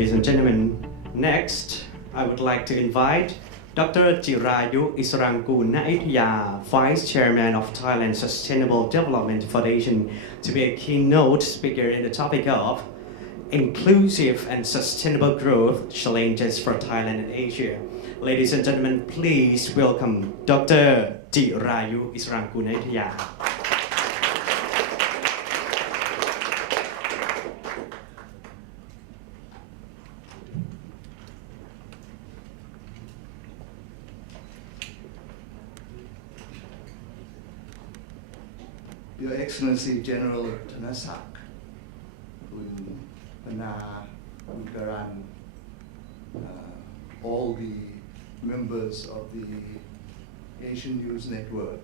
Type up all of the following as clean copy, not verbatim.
Ladies and gentlemen, next I would like to invite Dr. Jirayu Isarangkul Naitya, Vice Chairman of Thailand Sustainable Development Foundation, to be a keynote speaker in the topic of inclusive and sustainable growth challenges for Thailand and Asia. Ladies and gentlemen, please welcome Dr. Jirayu Isarangkul Naitya. Your Excellency General Thanasak, Kun Pana, Kun Karan, all the members of the Asian News Network.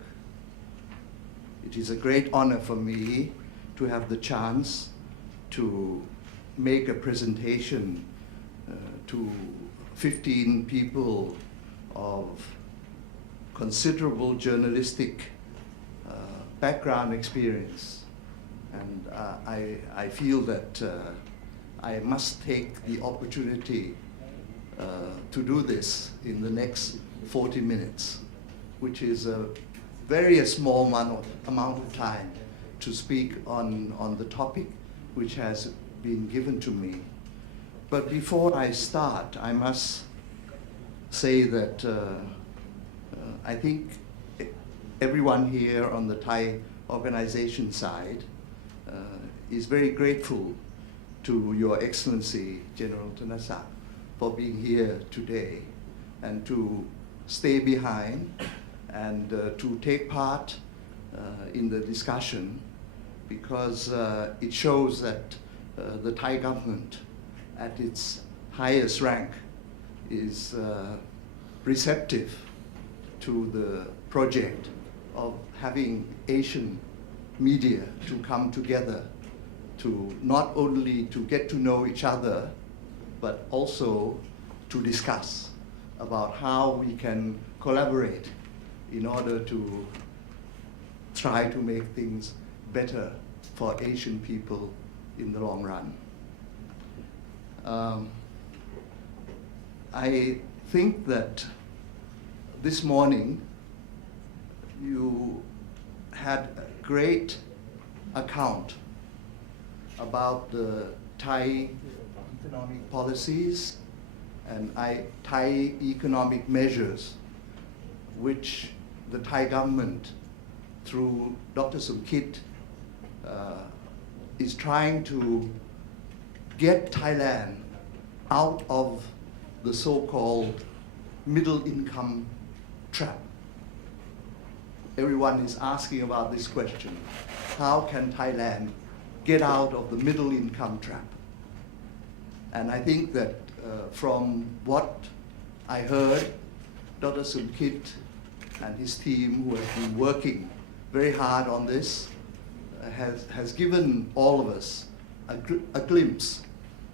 It is a great honor for me to have the chance to make a presentation to 15 people of considerable journalistic background experience, and I feel that I must take the opportunity to do this in the next 40 minutes, which is a very small amount of time to speak on the topic which has been given to me. But before I start, I must say that I think everyone here on the Thai organization side is very grateful to Your Excellency General Thanasak for being here today and to stay behind and to take part in the discussion, because it shows that the Thai government at its highest rank is receptive to the project of having Asian media to come together to not only to get to know each other, but also to discuss about how we can collaborate in order to try to make things better for Asian people in the long run. I think that this morning you had a great account about the Thai economic policies and Thai economic measures which the Thai government through Dr. Sumkit is trying to get Thailand out of the so-called middle income trap. Everyone is asking about this question. How can Thailand get out of the middle income trap? And I think that from what I heard, Dr. Sumkit and his team, who have been working very hard on this, has given all of us a glimpse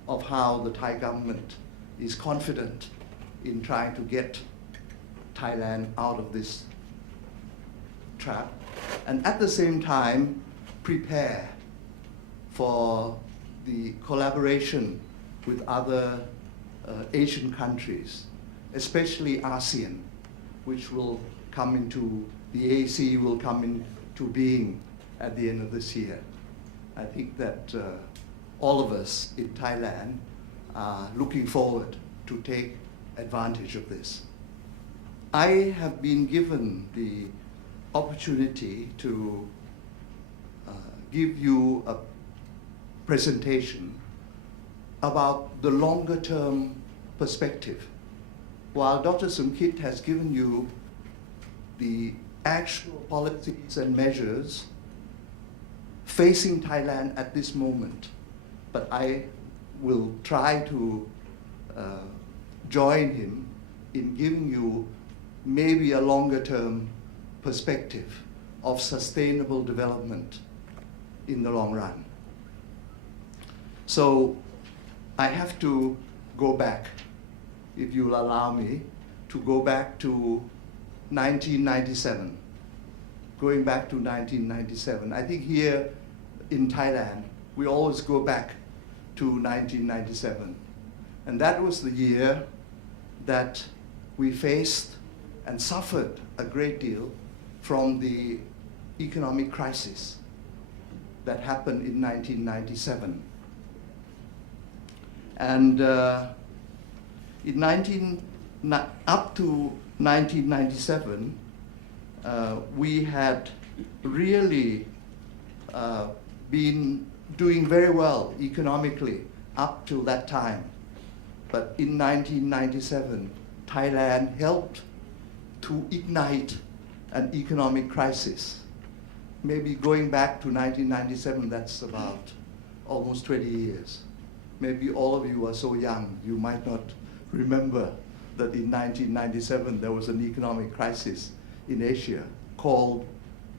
of how the Thai government is confident in trying to get Thailand out of this trap, and at the same time prepare for the collaboration with other Asian countries, especially ASEAN, which will come into, the AAC will come into being at the end of this year. I think that all of us in Thailand are looking forward to take advantage of this. I have been given the opportunity to give you a presentation about the longer term perspective, while Dr. Sumkit has given you the actual policies and measures facing Thailand at this moment. But I will try to join him in giving you maybe a longer term perspective of sustainable development in the long run. So I have to go back, if you'll allow me, to go back to 1997. Going back to 1997. I think here in Thailand, we always go back to 1997, And that was the year that we faced and suffered a great deal from the economic crisis that happened in 1997. And up to 1997, we had really been doing very well economically up till that time. But in 1997, Thailand helped to ignite an economic crisis. Maybe going back to 1997, that's about almost 20 years. Maybe all of you are so young, you might not remember that in 1997 there was an economic crisis in Asia called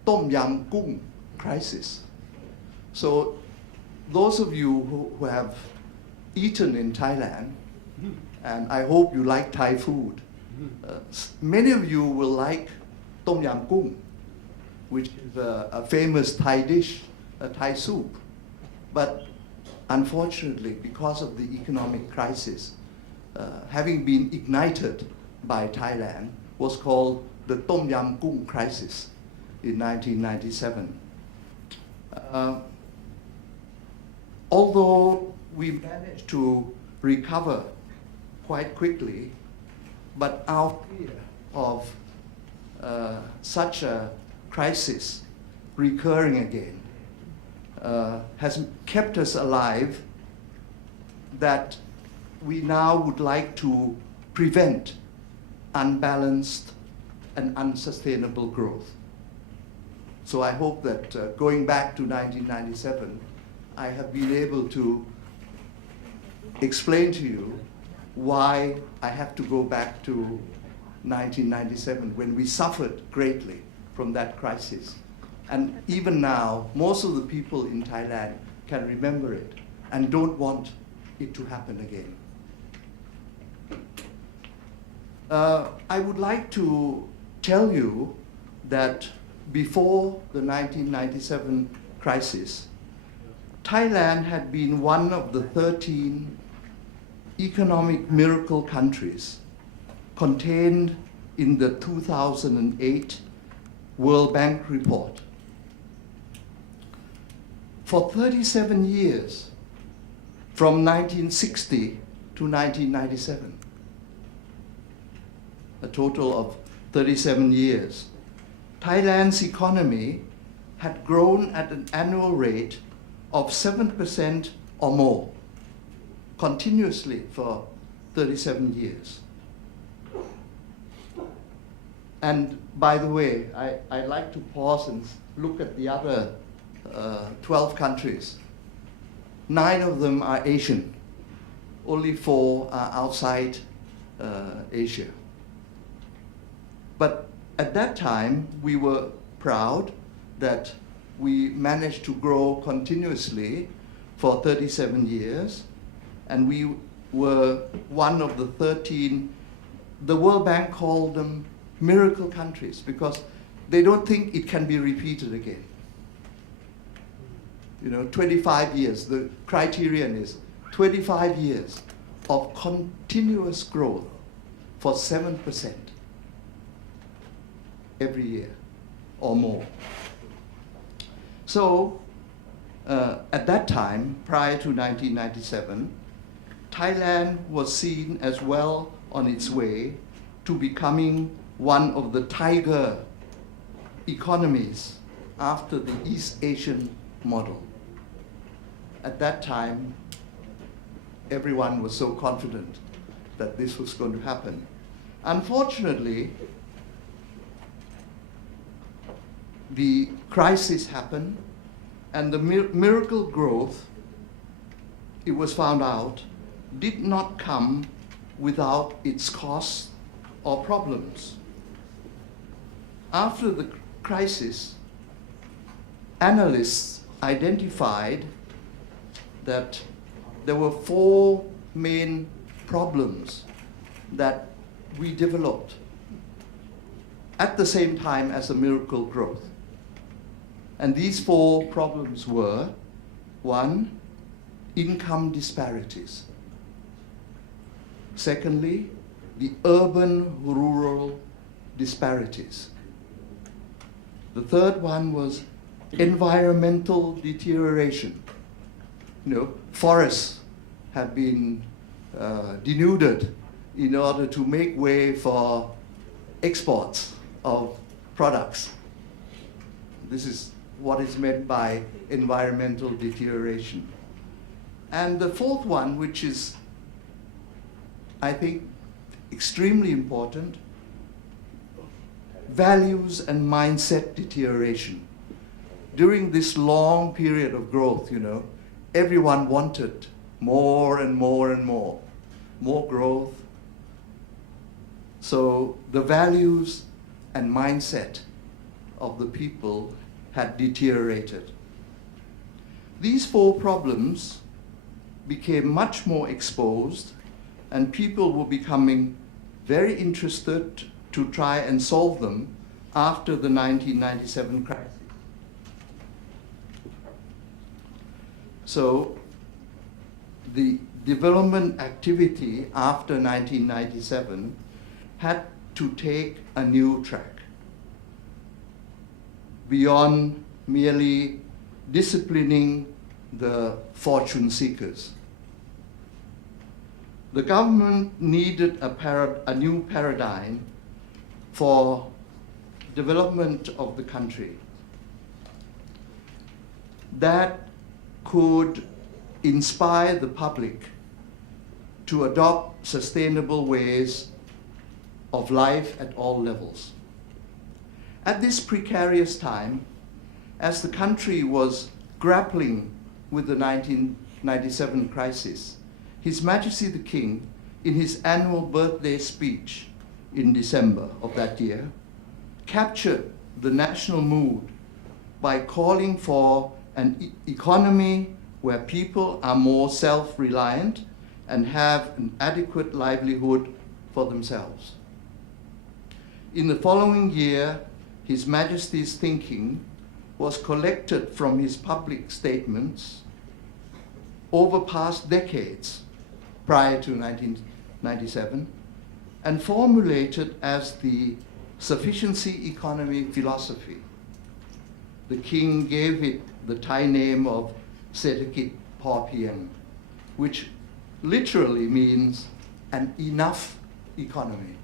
Tom Yam Kung crisis. So those of you who have eaten in Thailand, and I hope you like Thai food, many of you will like Tom Yam Kung, which is a famous Thai dish, a Thai soup. But unfortunately, because of the economic crisis, having been ignited by Thailand, was called the Tom Yam Kung crisis in 1997. Although we managed to recover quite quickly, but our fear of such a crisis recurring again has kept us alive, that we now would like to prevent unbalanced and unsustainable growth. So I hope that going back to 1997, I have been able to explain to you why I have to go back to 1997 when we suffered greatly from that crisis. And even now, most of the people in Thailand can remember it and don't want it to happen again. I would like to tell you that before the 1997 crisis, Thailand had been one of the 13 economic miracle countries contained in the 2008 World Bank report. For 37 years, from 1960 to 1997, a total of 37 years, Thailand's economy had grown at an annual rate of 7% or more, continuously for 37 years. And by the way, I'd like to pause and look at the other 12 countries. 9 of them are Asian, only 4 are outside Asia. But at that time, we were proud that we managed to grow continuously for 37 years, and we were one of the 13, the World Bank called them miracle countries because they don't think it can be repeated again. 25 years, the criterion is 25 years of continuous growth for 7% every year or more. So at that time, prior to 1997, Thailand was seen as well on its way to becoming one of the tiger economies after the East Asian model. At that time, everyone was so confident that this was going to happen. Unfortunately, the crisis happened, and the miracle growth, it was found out, did not come without its costs or problems. After the crisis, analysts identified that there were 4 main problems that we developed at the same time as the miracle growth. And these 4 problems were: 1, income disparities. Secondly, the urban-rural disparities. The third one was environmental deterioration. Forests have been denuded in order to make way for exports of products. This is what is meant by environmental deterioration. And the fourth one, which is, I think, extremely important, values and mindset deterioration. During this long period of growth, everyone wanted more and more and more growth. So the values and mindset of the people had deteriorated. These four problems became much more exposed, and people were becoming very interested to try and solve them after the 1997 crisis. So the development activity after 1997 had to take a new track beyond merely disciplining the fortune seekers. The government needed a new paradigm for development of the country that could inspire the public to adopt sustainable ways of life at all levels. At this precarious time, as the country was grappling with the 1997 crisis, His Majesty the King, in his annual birthday speech in December of that year, captured the national mood by calling for an economy where people are more self-reliant and have an adequate livelihood for themselves. In the following year, His Majesty's thinking was collected from his public statements over past decades prior to 1997 and formulated as the sufficiency economy philosophy. The King gave it the Thai name of Sethakit Pawpiang, which literally means an enough economy.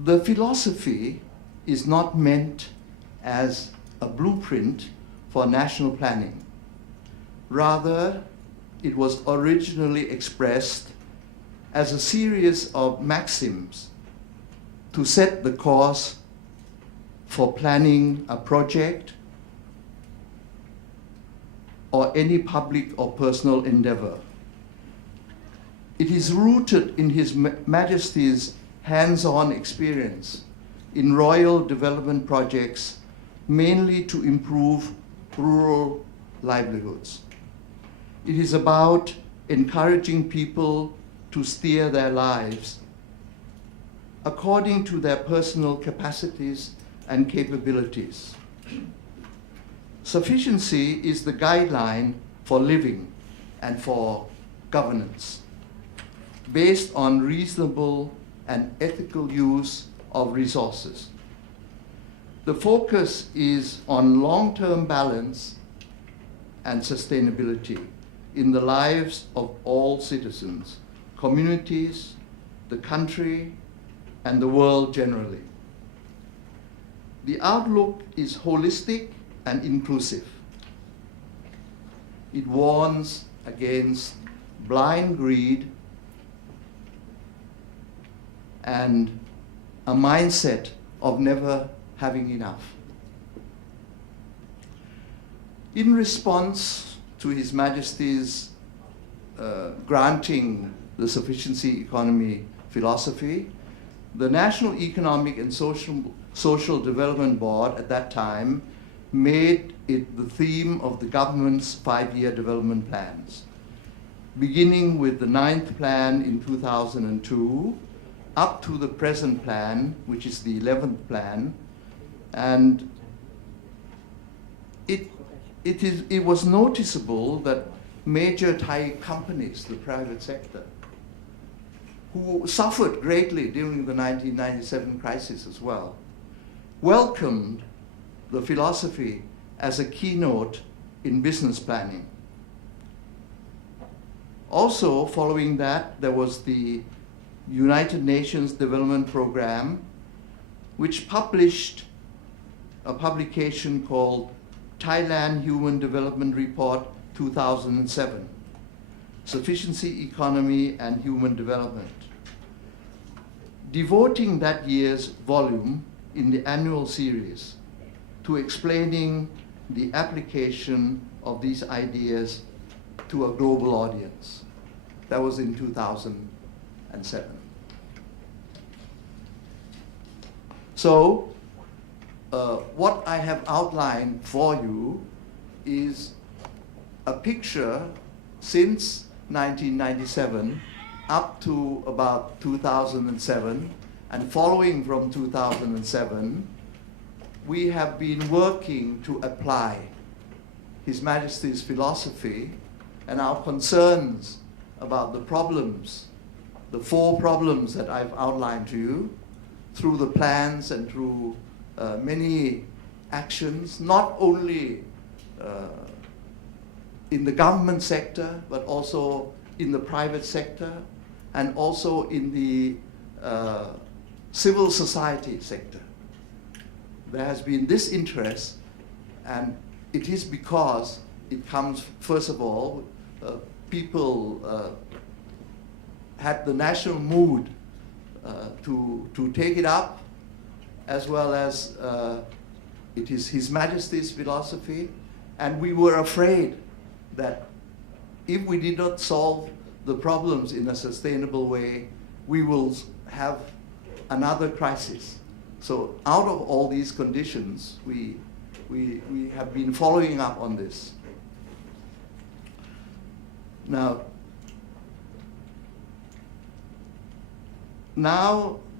The philosophy is not meant as a blueprint for national planning. Rather, it was originally expressed as a series of maxims to set the course for planning a project or any public or personal endeavor. It is rooted in His Majesty's hands-on experience in royal development projects, mainly to improve rural livelihoods. It is about encouraging people to steer their lives according to their personal capacities and capabilities. Sufficiency is the guideline for living and for governance, based on reasonable and ethical use of resources. The focus is on long-term balance and sustainability in the lives of all citizens, communities, the country, and the world generally. The outlook is holistic and inclusive. It warns against blind greed and a mindset of never having enough. In response to His Majesty's granting the sufficiency economy philosophy, the National Economic and Social Development Board at that time made it the theme of the government's 5-year development plans, beginning with the 9th plan in 2002, up to the present plan, which is the 11th plan, and it was noticeable that major Thai companies, the private sector, who suffered greatly during the 1997 crisis as well, welcomed the philosophy as a keynote in business planning. Also, following that, there was the United Nations Development Program, which published a publication called Thailand Human Development Report 2007, Sufficiency, Economy, and Human Development, devoting that year's volume in the annual series to explaining the application of these ideas to a global audience. That was in 2007. So, what I have outlined for you is a picture since 1997 up to about 2007, and following from 2007, we have been working to apply His Majesty's philosophy and our concerns about the problems, the 4 problems that I've outlined to you, through the plans and through many actions, not only in the government sector, but also in the private sector, and also in the civil society sector. There has been this interest, and it is because it comes, first of all, people had the national mood to take it up, as well as it is His Majesty's philosophy, and we were afraid that if we did not solve the problems in a sustainable way, we will have another crisis. So out of all these conditions, we have been following up on this. Now,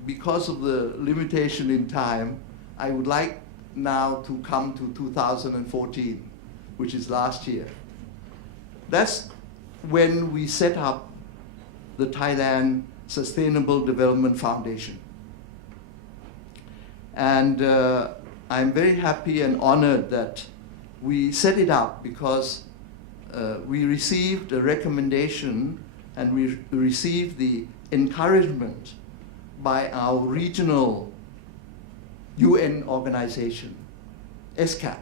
because of the limitation in time, I would like now to come to 2014, which is last year. That's when we set up the Thailand Sustainable Development Foundation. And I'm very happy and honored that we set it up because we received a recommendation and we received the encouragement by our regional UN organization, SCAP.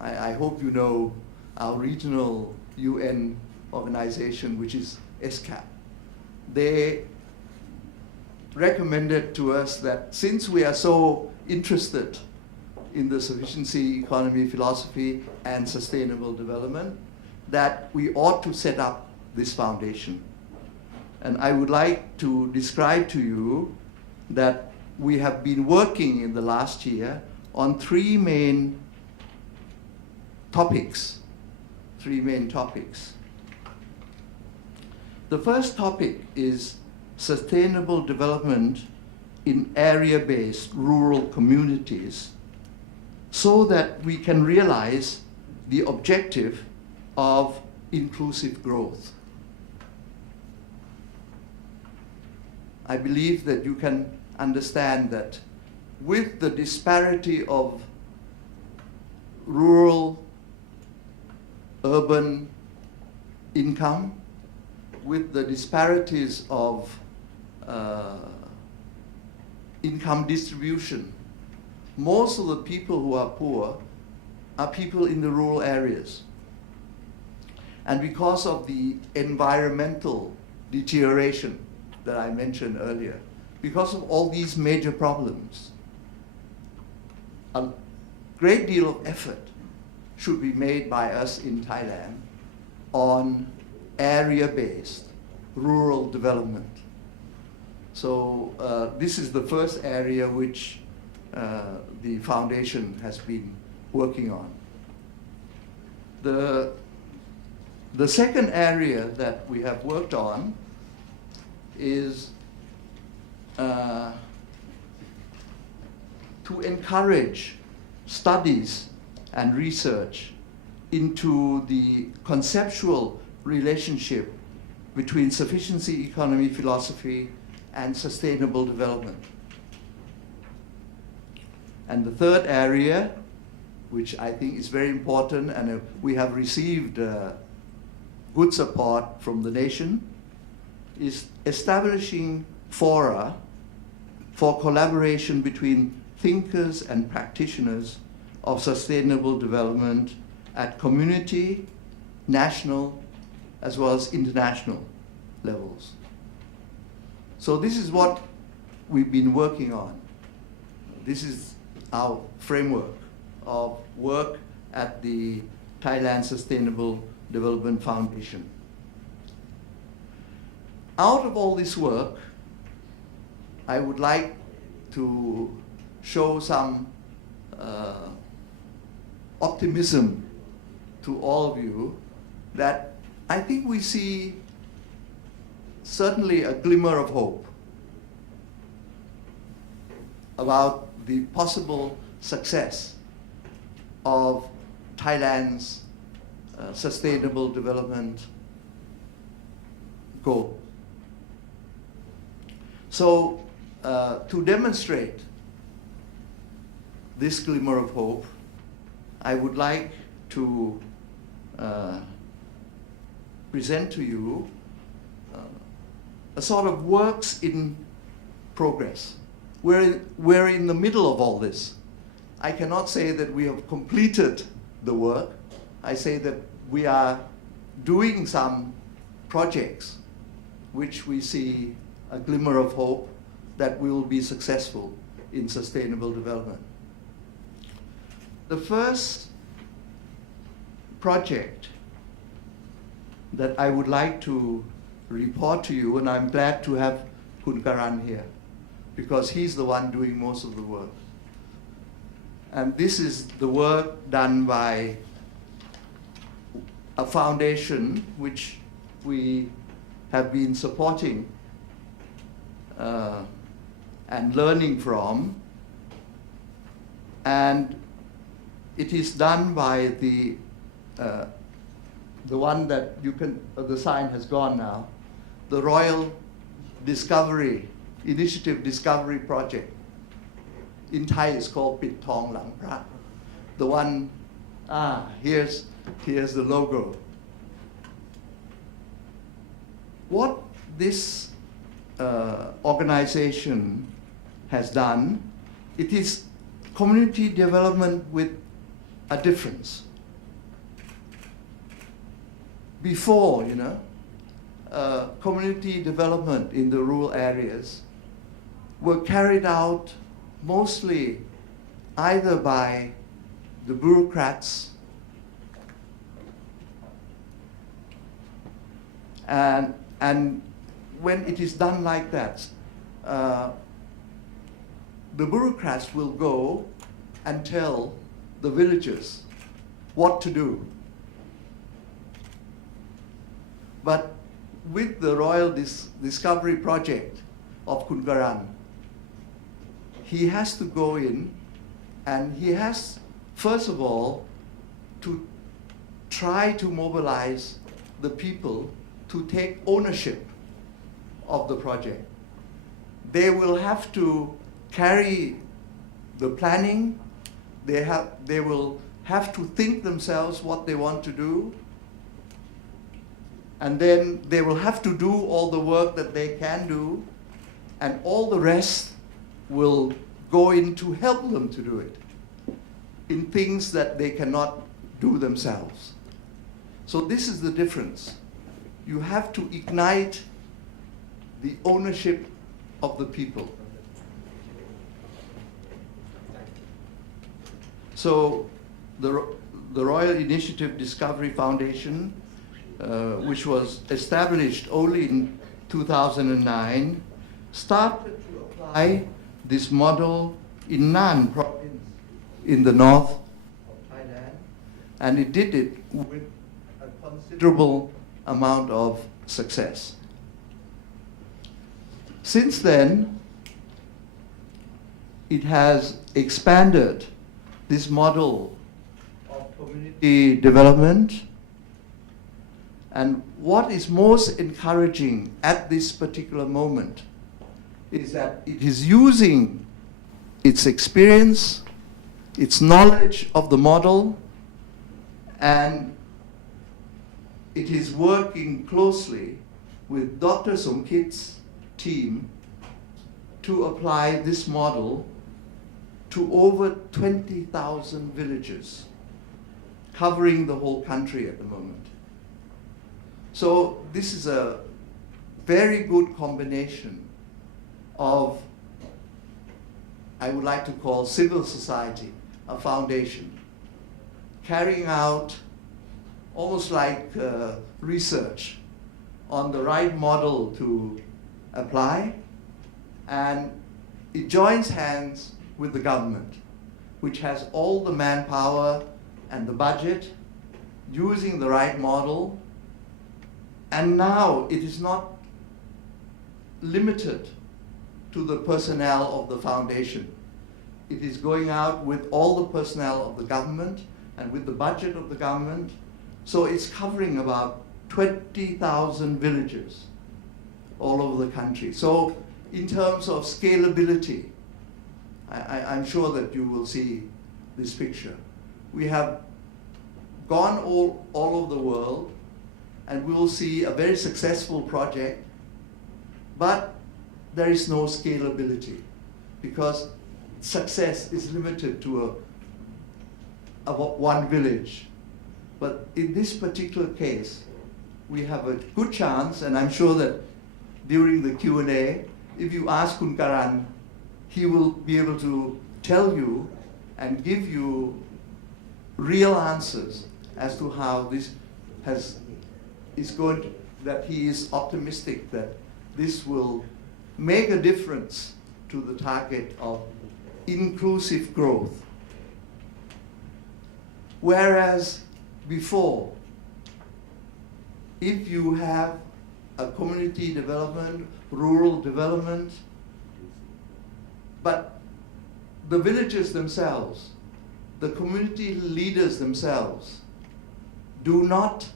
I hope you know our regional UN organization, which is SCAP. They recommended to us that since we are so interested in the sufficiency economy philosophy and sustainable development, that we ought to set up this foundation. And I would like to describe to you that we have been working in the last year on 3 main topics. The first topic is sustainable development in area-based rural communities, so that we can realize the objective of inclusive growth. I believe that you can understand that with the disparity of rural, urban income, with the disparities of income distribution, most of the people who are poor are people in the rural areas. And because of the environmental deterioration that I mentioned earlier, because of all these major problems, a great deal of effort should be made by us in Thailand on area-based rural development. So this is the first area which the foundation has been working on. The second area that we have worked on is to encourage studies and research into the conceptual relationship between sufficiency economy philosophy and sustainable development. And the third area, which I think is very important, and we have received good support from the nation, is establishing fora for collaboration between thinkers and practitioners of sustainable development at community, national, as well as international levels. So this is what we've been working on. This is our framework of work at the Thailand Sustainable Development Foundation. Out of all this work, I would like to show some optimism to all of you that I think we see certainly a glimmer of hope about the possible success of Thailand's sustainable development goal. So to demonstrate this glimmer of hope, I would like to present to you a sort of works in progress. We're in the middle of all this. I cannot say that we have completed the work. I say that we are doing some projects which we see a glimmer of hope that we will be successful in sustainable development. The first project that I would like to report to you, and I'm glad to have Kun Karan here, because he's the one doing most of the work. And this is the work done by a foundation which we have been supporting and learning from. And it is done by the one that you can, the sign has gone now, the Royal Discovery Initiative Discovery Project. In Thai it's called Pit Thong Lang Prat. The one, here's the logo. What this organization has done, it is community development with a difference. Before, community development in the rural areas were carried out mostly either by the bureaucrats and when it is done like that, the bureaucrats will go and tell the villagers what to do. But with the Royal Discovery Project of Kun Karan, he has to go in and he has, first of all, to try to mobilize the people to take ownership of the project. They will have to carry the planning, they will have to think themselves what they want to do, and then they will have to do all the work that they can do, and all the rest will go in to help them to do it in things that they cannot do themselves. So this is the difference. You have to ignite the ownership of the people. So the Royal Initiative Discovery Foundation, which was established only in 2009, started to apply this model in Nan province in the north of Thailand, and it did it with a considerable amount of success. Since then, it has expanded this model community development. And what is most encouraging at this particular moment is that it is using its experience, its knowledge of the model, and it is working closely with Dr. Somkit's team to apply this model to over 20,000 villages, covering the whole country at the moment. So this is a very good combination of, I would like to call civil society, a foundation, carrying out almost like research on the right model to apply, and it joins hands with the government, which has all the manpower and the budget, using the right model. And now it is not limited to the personnel of the foundation. It is going out with all the personnel of the government and with the budget of the government. So it's covering about 20,000 villages all over the country. So in terms of scalability, I'm sure that you will see this picture. We have gone all over the world, and we will see a very successful project, but there is no scalability because success is limited to one village. But in this particular case, we have a good chance, and I'm sure that during the Q&A, if you ask Kun Karan, he will be able to tell you and give you real answers as to how this is going to, that he is optimistic that this will make a difference to the target of inclusive growth. Whereas before, if you have a community development, rural development, but the villages themselves, the community leaders themselves, do not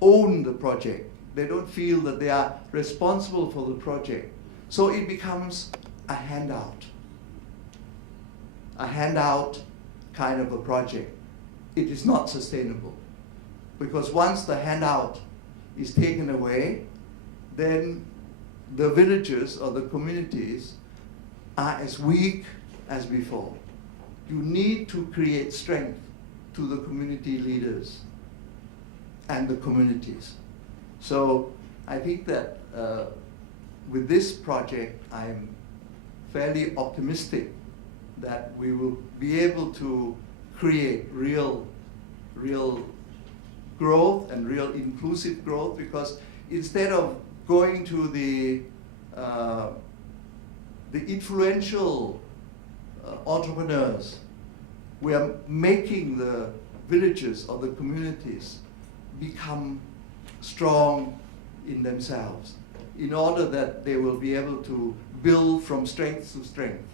own the project. They don't feel that they are responsible for the project. So it becomes a handout kind of a project. It is not sustainable. Because once the handout is taken away, then the villages or the communities are as weak as before. You need to create strength to the community leaders and the communities. So I think that with this project, I'm fairly optimistic that we will be able to create real growth and real inclusive growth, because instead of going to the influential entrepreneurs, we are making the villages or the communities become strong in themselves in order that they will be able to build from strength to strength.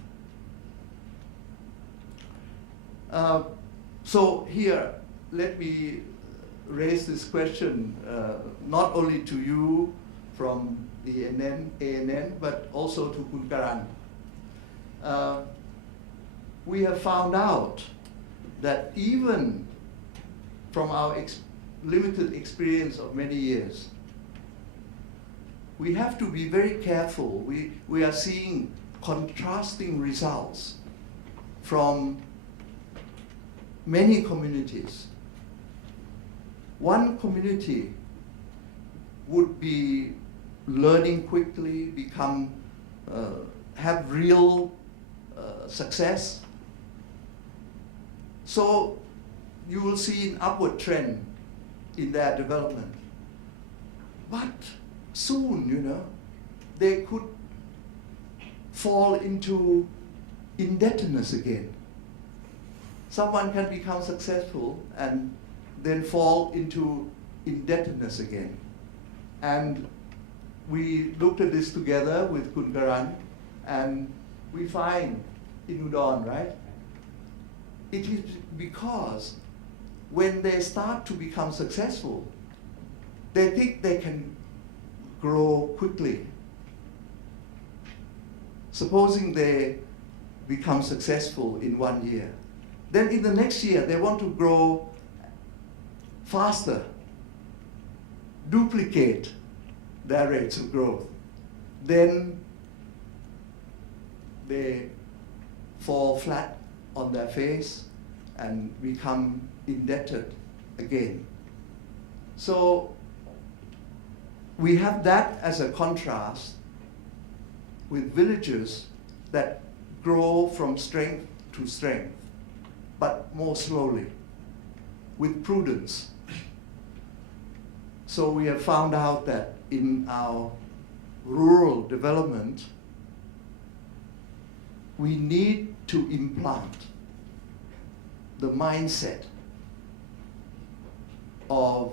So here, let me raise this question not only to you from the ANN, but also to Kun Karan. We have found out that even from our limited experience of many years, we have to be very careful. We are seeing contrasting results from many communities. One community would be learning quickly, have real success. So you will see an upward trend in their development. But soon, they could fall into indebtedness again. Someone can become successful and then fall into indebtedness again. And we looked at this together with Kun Karan, and we find in Udon, right? It is because when they start to become successful, they think they can grow quickly. Supposing they become successful in 1 year, then in the next year they want to grow faster, duplicate their rates of growth. Then they fall flat on their face and become indebted again. So we have that as a contrast with villages that grow from strength to strength, but more slowly, with prudence. So we have found out that in our rural development, we need to implant the mindset of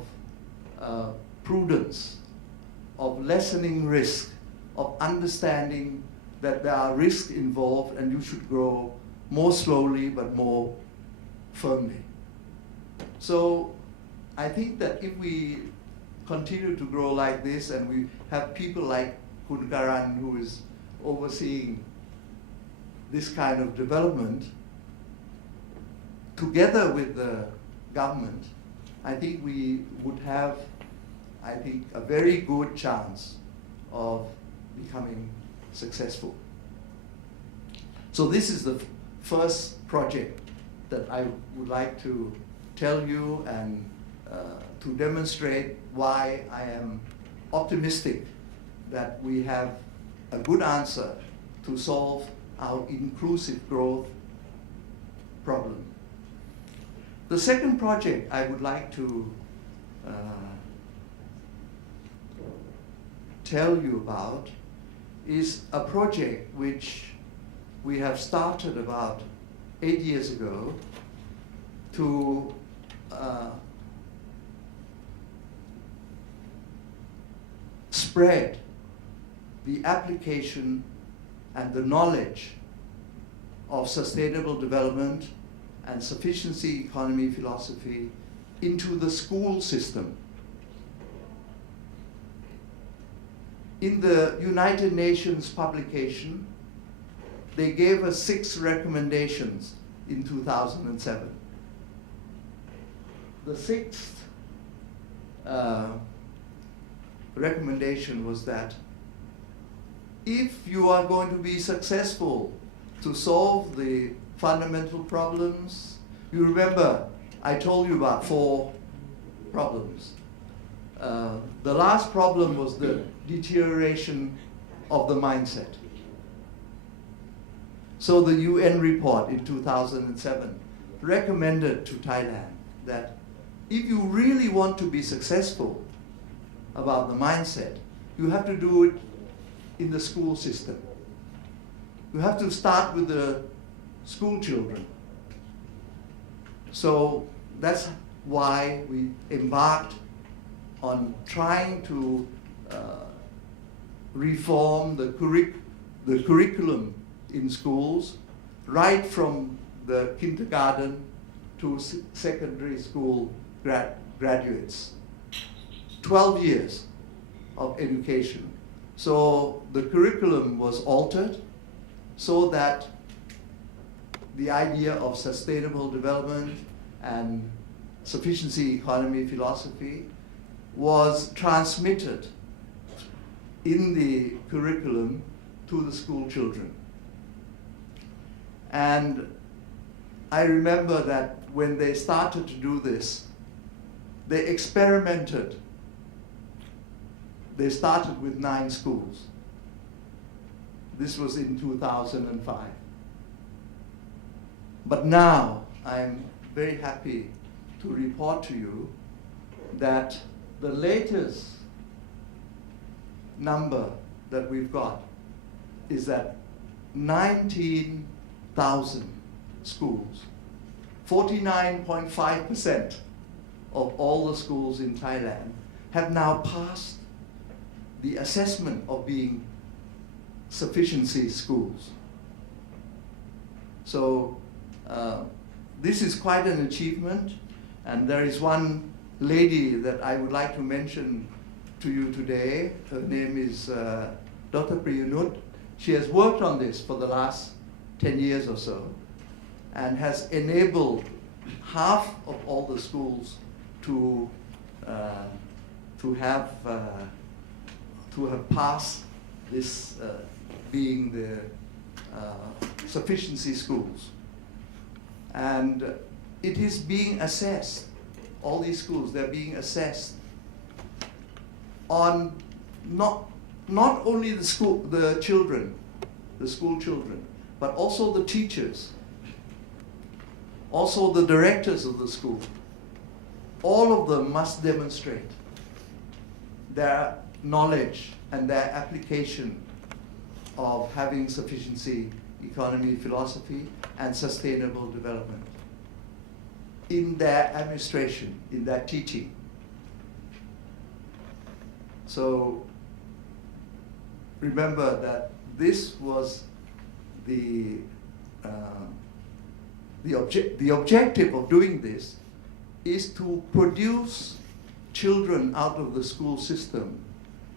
prudence, of lessening risk, of understanding that there are risks involved and you should grow more slowly but more firmly. So I think that if we continue to grow like this and we have people like Kun Karan who is overseeing this kind of development, together with the government, I think we would have, a very good chance of becoming successful. So this is the first project that I would like to tell you and to demonstrate why I am optimistic that we have a good answer to solve our inclusive growth problem. The second project I would like to tell you about is a project which we have started about 8 years ago to spread the application and the knowledge of sustainable development and sufficiency economy philosophy into the school system. In the United Nations publication, they gave us 6 recommendations in 2007. The 6th recommendation was that if you are going to be successful to solve the fundamental problems, you remember I told you about 4 problems. The last problem was the deterioration of the mindset. So the UN report in 2007 recommended to Thailand that if you really want to be successful about the mindset, you have to do it in the school system. You have to start with the school children. So that's why we embarked on trying to reform the curriculum in schools, right from the kindergarten to secondary school graduates. 12 years of education. So the curriculum was altered so that the idea of sustainable development and sufficiency economy philosophy was transmitted in the curriculum to the school children. And I remember that when they started to do this, they experimented. They started with 9 schools. This was in 2005. But now I'm very happy to report to you that the latest number that we've got is that 19,000 schools, 49.5% of all the schools in Thailand have now passed the assessment of being sufficiency schools. So this is quite an achievement, And there is one lady that I would like to mention to you today. Her name is Dr. Priyanut. She has worked on this for the last 10 years or so and has enabled half of all the schools to have passed this being the sufficiency schools. And it is being assessed, all these schools, they're being assessed on not only the school children, but also the teachers, also the directors of the school. All of them must demonstrate their knowledge and their application of having sufficiency economy philosophy and sustainable development in their administration, in their teaching. So remember that this was the objective of doing this is to produce children out of the school system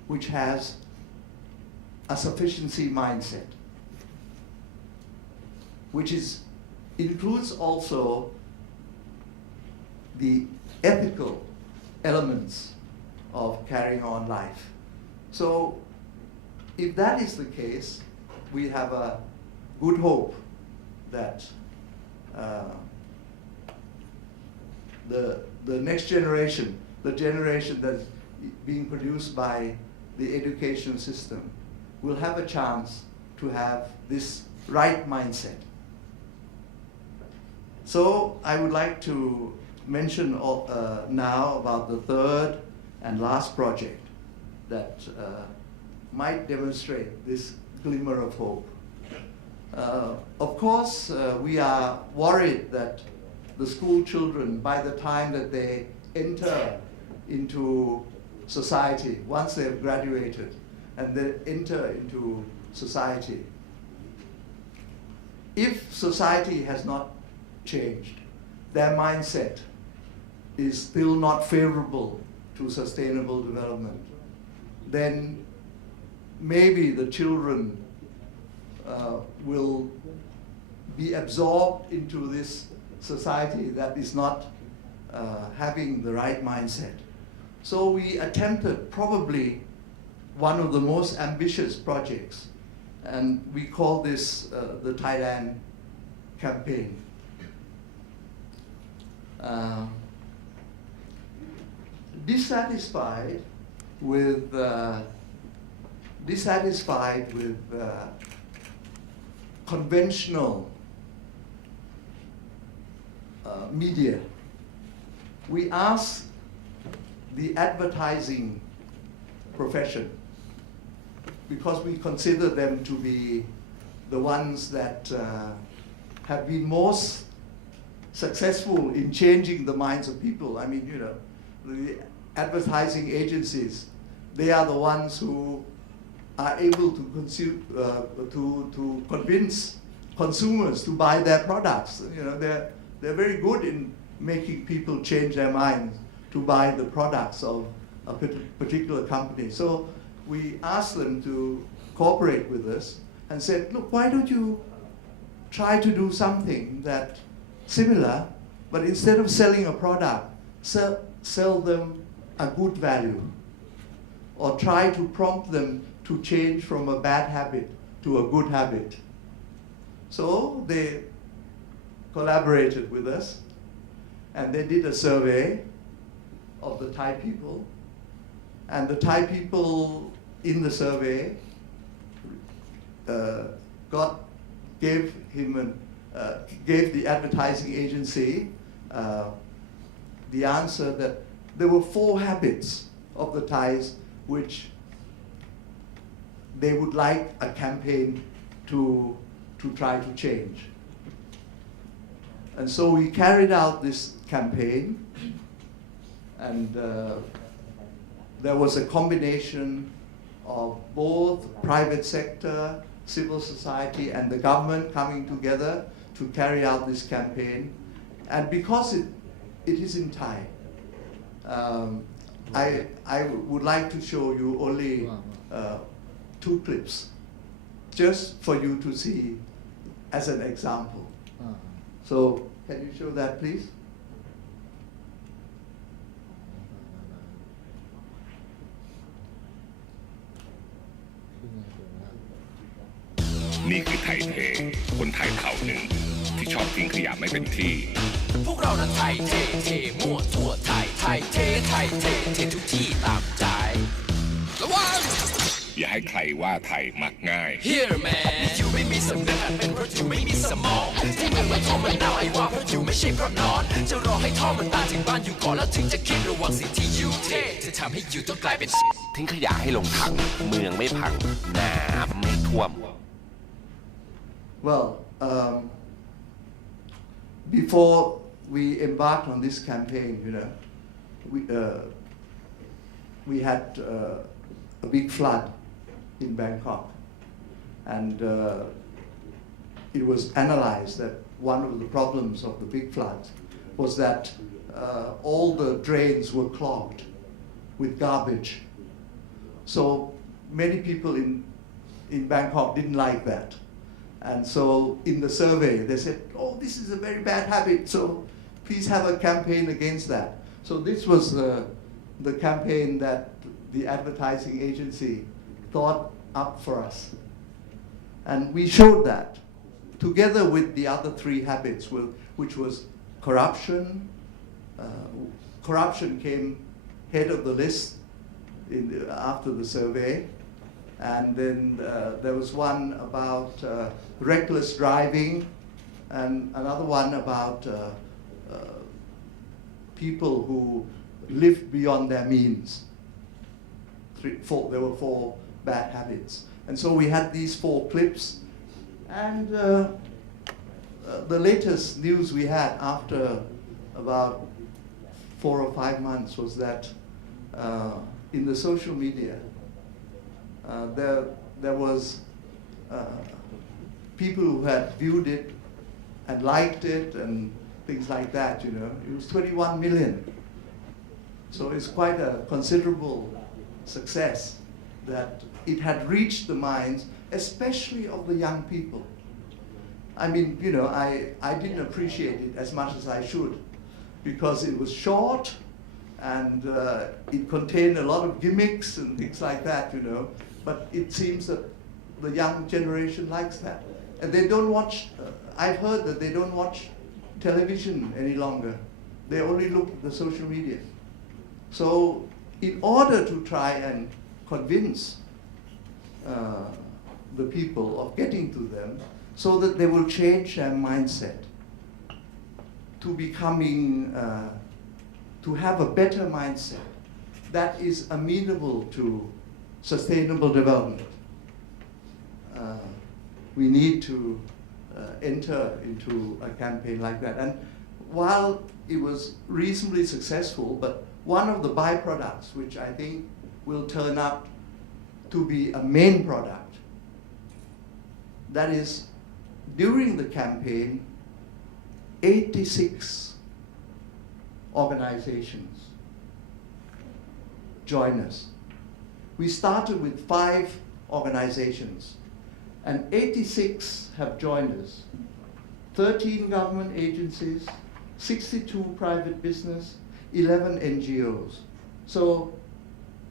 which has a sufficiency mindset, which includes also the ethical elements of carrying on life. So if that is the case, we have a good hope that the next generation, the generation that's being produced by the education system, will have a chance to have this right mindset. So I would like to mention now about the third and last project that might demonstrate this glimmer of hope. Of course, we are worried that the school children, by the time that they enter into society, once they've graduated and they enter into society, if society has not changed, their mindset is still not favorable to sustainable development, then maybe the children will be absorbed into this society that is not having the right mindset. So we attempted probably one of the most ambitious projects, and we call this the Thailand campaign. Dissatisfied with conventional media, we asked the advertising profession, because we consider them to be the ones that have been most successful in changing the minds of people. I mean, you know, the advertising agencies, they are the ones who are able to convince consumers to buy their products. You know, they're very good in making people change their minds to buy the products of a particular company. So we asked them to cooperate with us and said, look, why don't you try to do something that similar, but instead of selling a product, sell them a good value, or try to prompt them to change from a bad habit to a good habit. So they collaborated with us, and they did a survey of the Thai people, and the Thai people in the survey gave the advertising agency the answer that there were 4 habits of the Thais which they would like a campaign to try to change. And so we carried out this campaign, and there was a combination of both private sector, civil society, and the government coming together to carry out this campaign. And because it is in Thai. I would like to show you only 2 clips, just for you to see as an example. So, can you show that, please? นี่คือไทยเทคนไทยเผ่าหนึ่งที่ชอบทิ้งขยะไม่เป็นที่ พวกเรานั้นไทยเทเทมั่วทั่วไทยไทยเทไทยเทเททุกที่ตามใจระวัง อย่าให้ใครว่าไทยมักง่าย Here man อยู่ไม่มีสำนึกอาจเป็นเพราะอยู่ไม่มีสมองที่มันไม่ท่อมันหนาวไอ้ว่าเพราะอยู่ไม่ใช่เพราะนอนจะรอให้ท่อมันตายถึงบ้านอยู่ก่อนแล้วถึงจะคิดระวังสิ่งที่อยู่เทจะทำให้อยู่ต้องกลายเป็นทิ้งขยะให้ลงถังเมืองไม่พังน้ำไม่ท่วม Well, before we embarked on this campaign, we had a big flood in Bangkok, and it was analyzed that one of the problems of the big flood was that all the drains were clogged with garbage. So many people in Bangkok didn't like that. And so in the survey, they said, oh, this is a very bad habit, so please have a campaign against that. So this was the campaign that the advertising agency thought up for us. And we showed that, together with the other 3 habits, which was corruption. Corruption came head of the list after the survey. And then there was one about reckless driving, and another one about people who lived beyond their means. There were 4 bad habits. And so we had these 4 clips. And the latest news we had after about 4 or 5 months was that in the social media, there was people who had viewed it and liked it and things like that, It was 21 million. So it's quite a considerable success that it had reached the minds, especially of the young people. I mean, I didn't appreciate it as much as I should because it was short and it contained a lot of gimmicks and things like that, But it seems that the young generation likes that. And they don't watch, I've heard that they don't watch television any longer. They only look at the social media. So in order to try and convince the people of getting to them so that they will change their mindset to becoming, to have a better mindset that is amenable to sustainable development. We need to enter into a campaign like that. And while it was reasonably successful, but one of the byproducts, which I think will turn up to be a main product, that is, during the campaign, 86 organizations join us. We started with 5 organizations, and 86 have joined us. 13 government agencies, 62 private business, 11 NGOs. So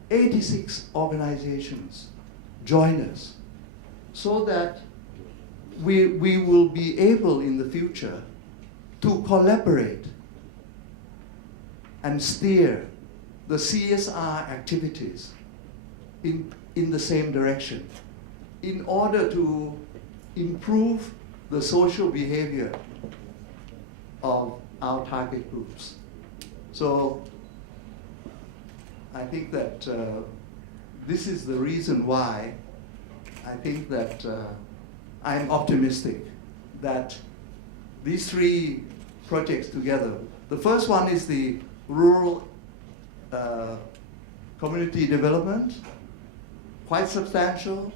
86 organizations join us so that we will be able in the future to collaborate and steer the CSR activities in the same direction in order to improve the social behavior of our target groups. So I think that this is the reason why I think that I'm optimistic that these 3 projects together, the first one is the rural community development, quite substantial.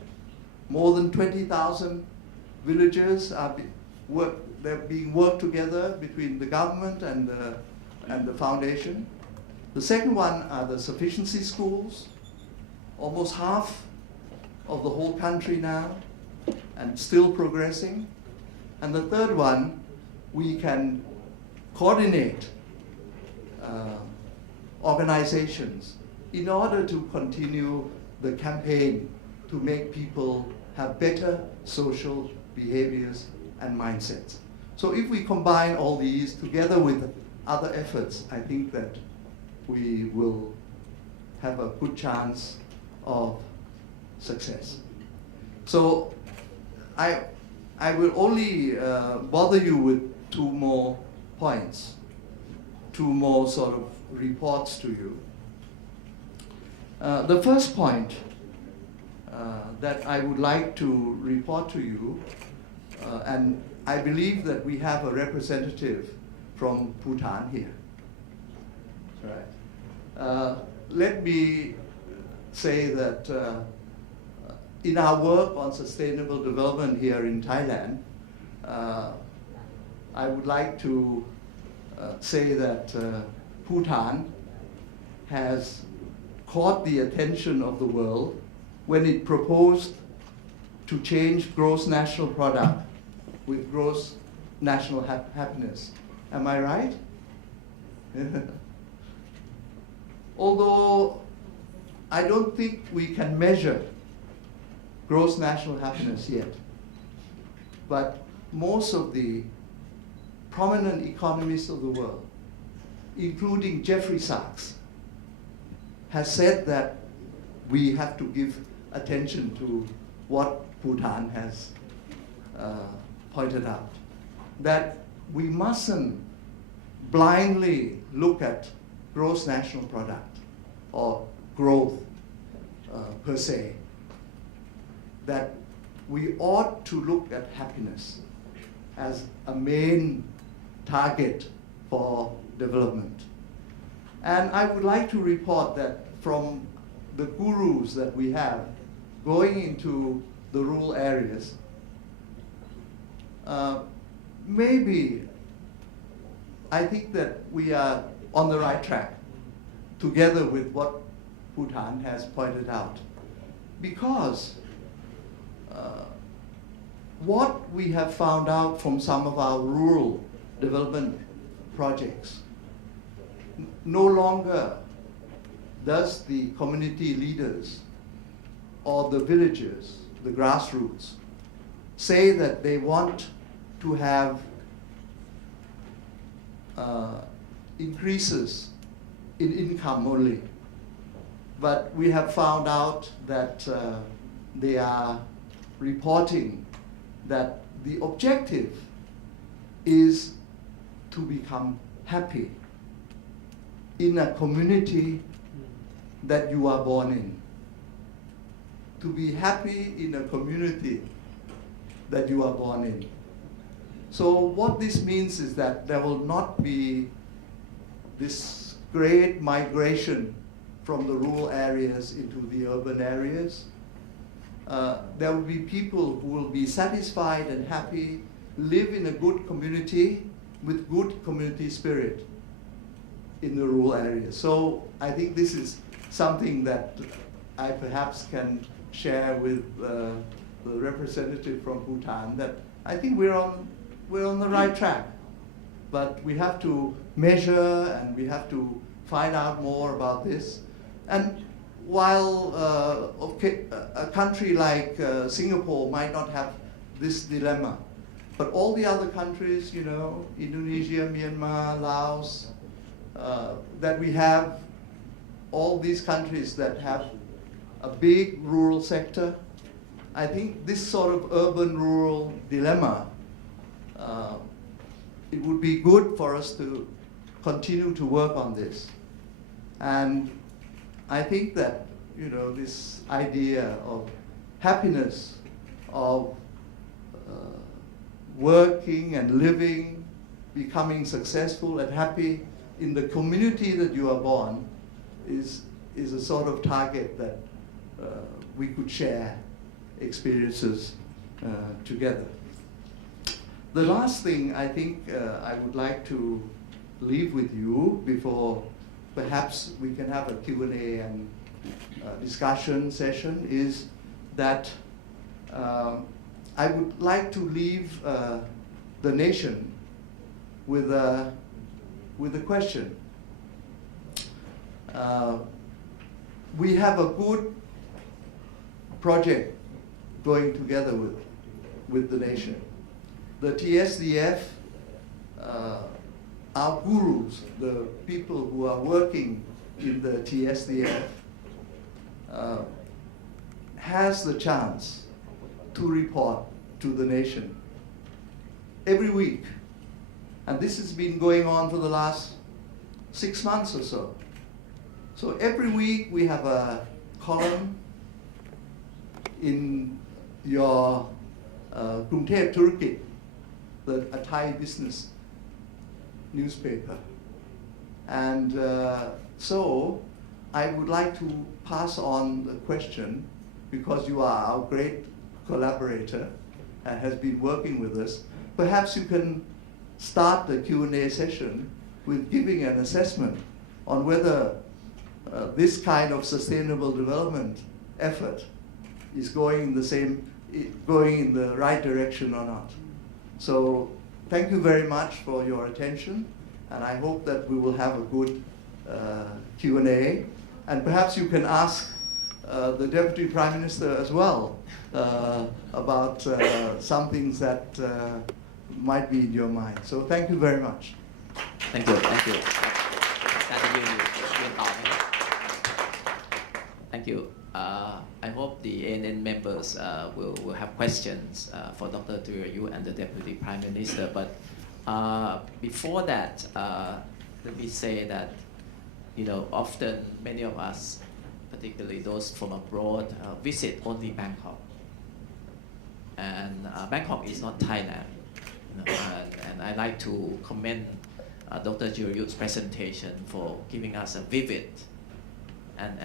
More than 20,000 villages they're being worked together between the government and and the foundation. The second one are the sufficiency schools, almost half of the whole country now, and still progressing. And the third one, we can coordinate organizations in order to continue the campaign to make people have better social behaviors and mindsets. So if we combine all these together with other efforts, I think that we will have a good chance of success. So I will only bother you with two more points, two more sort of reports to you. The first point that I would like to report to you, and I believe that we have a representative from Bhutan here. Right. Let me say that in our work on sustainable development here in Thailand, I would like to say that Bhutan has caught the attention of the world when it proposed to change gross national product with gross national happiness. Am I right? Although I don't think we can measure gross national happiness yet, but most of the prominent economists of the world, including Jeffrey Sachs, has said that we have to give attention to what Bhutan has pointed out, that we mustn't blindly look at gross national product or growth per se, that we ought to look at happiness as a main target for development. And I would like to report that from the gurus that we have going into the rural areas, maybe I think that we are on the right track together with what Bhutan has pointed out. Because what we have found out from some of our rural development projects, no longer does the community leaders or the villagers, the grassroots, say that they want to have increases in income only. But we have found out that they are reporting that the objective is to become happy in a community that you are born in. To be happy in a community that you are born in. So what this means is that there will not be this great migration from the rural areas into the urban areas. There will be people who will be satisfied and happy, live in a good community with good community spirit in the rural areas. So I think this is something that I perhaps can share with the representative from Bhutan, that I think we're on the right track. But we have to measure and we have to find out more about this. And while a country like Singapore might not have this dilemma, but all the other countries, you know, Indonesia, Myanmar, Laos, that we have, all these countries that have a big rural sector, I think this sort of urban-rural dilemma, it would be good for us to continue to work on this. And I think that, you know, this idea of happiness, of working and living, becoming successful and happy in the community that you are born is a sort of target that we could share experiences together. The last thing I think I would like to leave with you before perhaps we can have a Q&A and discussion session is that I would like to leave the nation with a question. We have a good project going together with the nation. The TSDF, our gurus, the people who are working in the TSDF, has the chance to report to the nation every week. And this has been going on for the last 6 months or so. So every week we have a column in your Krungthep Thurukit, a Thai business newspaper. And so I would like to pass on the question, because you are our great collaborator and has been working with us. Perhaps you can start the Q&A session with giving an assessment on whether this kind of sustainable development effort is going in the right direction or not. So thank you very much for your attention, and I hope that we will have a good Q&A. And perhaps you can ask the Deputy Prime Minister as well about some things that might be in your mind. So thank you very much. Thank you. Thank you. การจะยืนต่อนะครับ Thank you. I hope the ANN members will have questions for Dr. Jirayu and the Deputy Prime Minister. But before that, let me say that often many of us, particularly those from abroad, visit only Bangkok. And Bangkok is not Thailand. And I like to commend Dr. Jirayu's presentation for giving us a vivid and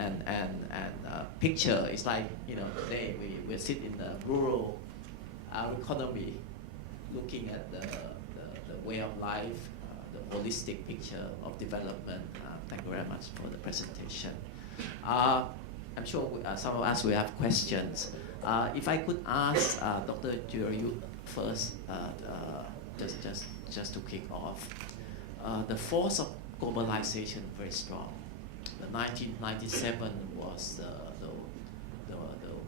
picture. It's like today we sit in the rural economy, looking at the way of life, the holistic picture of development. Thank you very much for the presentation. I'm sure some of us will have questions. If I could ask Dr. Jirayu first, just to kick off, the force of globalization very strong. The 1997 was the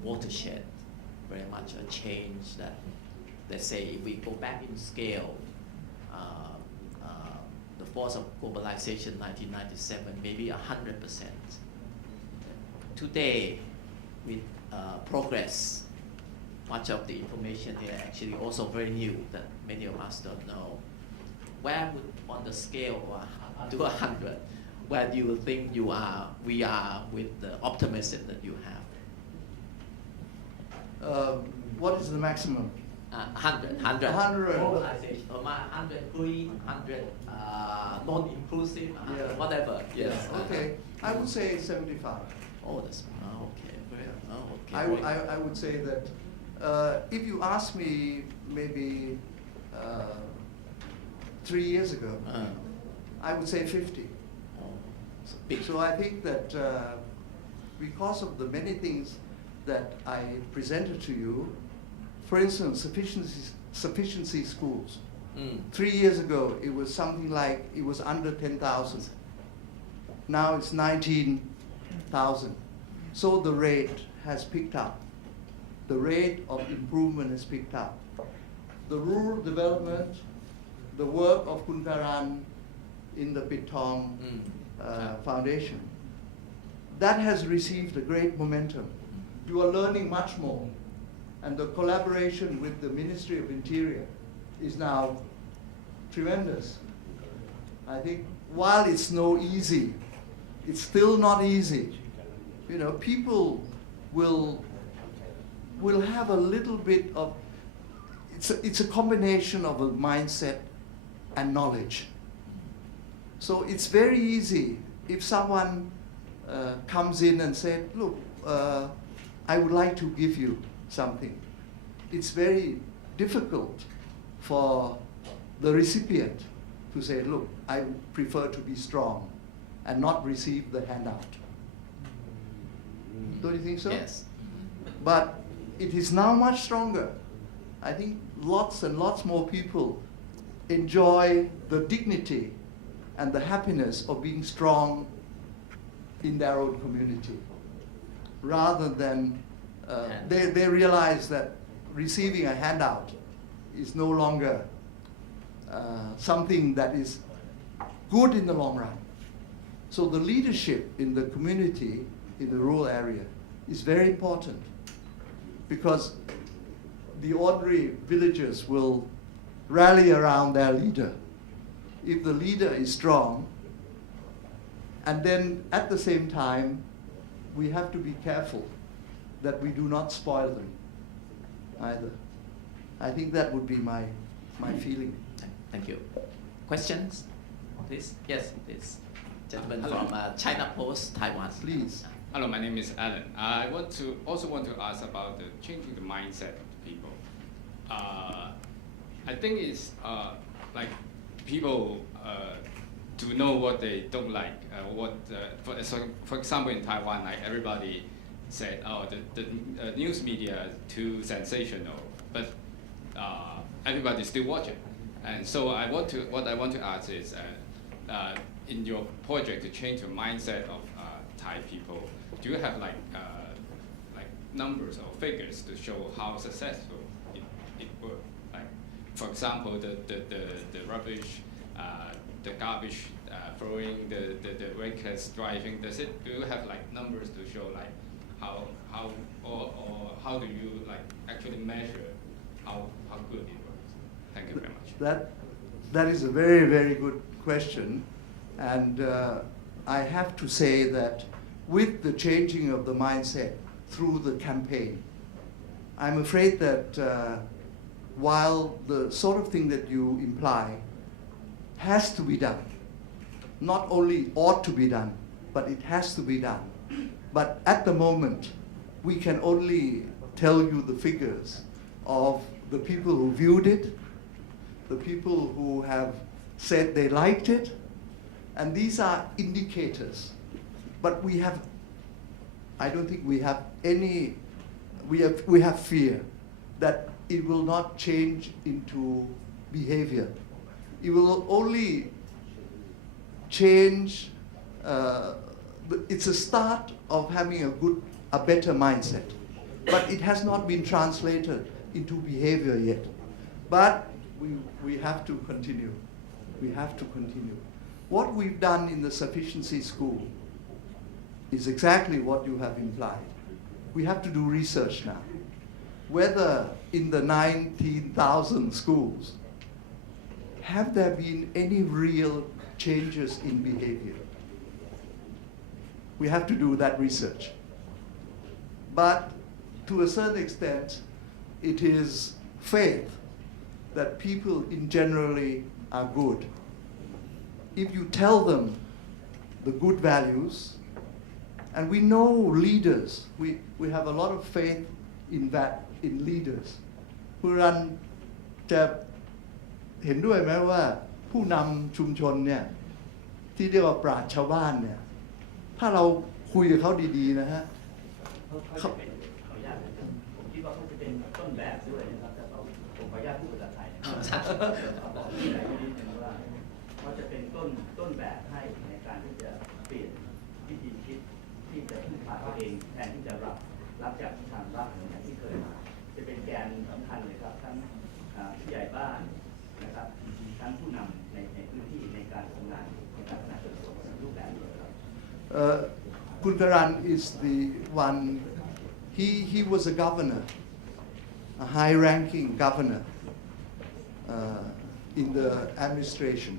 watershed, very much a change that, let's say, if we go back in scale, the force of globalization 1997 maybe 100%. Today, with progress, much of the information here actually also very new that many of us don't know. Where would, on the scale to 100, where do you think we are with the optimism that you have? What is the maximum? 100. 100. Globalization, 100 green, 100 non-inclusive, whatever. Yes. Okay. I would say 75. Oh, that's okay. Okay. I would say that if you ask me maybe 3 years ago, I would say 50. So I think that because of the many things that I presented to you, for instance, sufficiency schools. 3 years ago, it was something like, it was under 10,000. Now it's 19,000. So the rate has picked up. The rate of improvement has picked up. The rural development, the work of Kun Karan in the Pitong Foundation, that has received a great momentum. You are learning much more. And the collaboration with the Ministry of Interior is now tremendous. I think while it's no easy, it's still not easy. People will have a little bit of, it's a combination of a mindset and knowledge. So it's very easy if someone comes in and said, look, I would like to give you something. It's very difficult for the recipient, to say, look, I prefer to be strong and not receive the handout. Don't you think so? Yes. But it is now much stronger. I think lots and lots more people enjoy the dignity and the happiness of being strong in their own community, rather than they realize that receiving a handout is no longer something that is good in the long run. So the leadership in the community, in the rural area, is very important, because the ordinary villagers will rally around their leader. If the leader is strong, and then at the same time, we have to be careful that we do not spoil them either. I think that would be my feeling. Thank you. Questions, please? Yes, please. Gentleman from China Post, Taiwan. Please. Hello, my name is Alan. I also want to ask about the changing the mindset of people. I think it's like people to know what they don't like. For example, in Taiwan, like everybody said, oh, the news media is too sensational, but everybody still watch it. And so what I want to ask is, in your project to change the mindset of Thai people, do you have like numbers or figures to show how successful it worked? Like, for example, the rubbish, the garbage throwing, the reckless driving. Do you have like numbers to show like how how do you like actually measure how good it works? Thank you very much. That is a very, very good question, and I have to say that with the changing of the mindset through the campaign, I'm afraid that while the sort of thing that you imply has to be done, not only ought to be done, but it has to be done. But at the moment, we can only tell you the figures of the people who viewed it, the people who have said they liked it, and these are indicators. But I don't think we have any, we have fear that it will not change into behavior. It will only change, it's a start of having a better mindset. But it has not been translated into behavior yet. But we have to continue. We have to continue. What we've done in the sufficiency school is exactly what you have implied. We have to do research now. Whether in the 19,000 schools, have there been any real changes in behavior? We have to do that research. But to a certain extent, it is faith that people in generally are good. If you tell them the good values, and we know leaders, we have a lot of faith in that, in leaders. ผู้รันจะเห็นด้วยไหมว่าผู้นำชุมชนเนี่ยที่เรียกว่าปราชญ์ชาวบ้านเนี่ยถ้าเราคุยกับเขาดีๆนะฮะเขาผมคิดว่าเขาจะเป็นต้นแบบด้วยนะครับแต่ผมขออนุญาตพูดภาษาไทยบอกที่ไหนนิดนึงว่าเขาจะเป็นต้นแบบให้ในการที่จะเปลี่ยนวิธีคิดที่จะพึ่งพาตัวเองแทนที่จะรับจากทางบ้านอย่างที่เคยมาจะเป็นแกนสำคัญเลยครับทั้งผู้ใหญ่บ้านนะครับทั้งผู้นำในพื้นที่ในการทำงานในการพัฒนาชุมชนรูปแบบนี้ครับคุณกรัน is the one he was a governor, a high-ranking governor in the administration,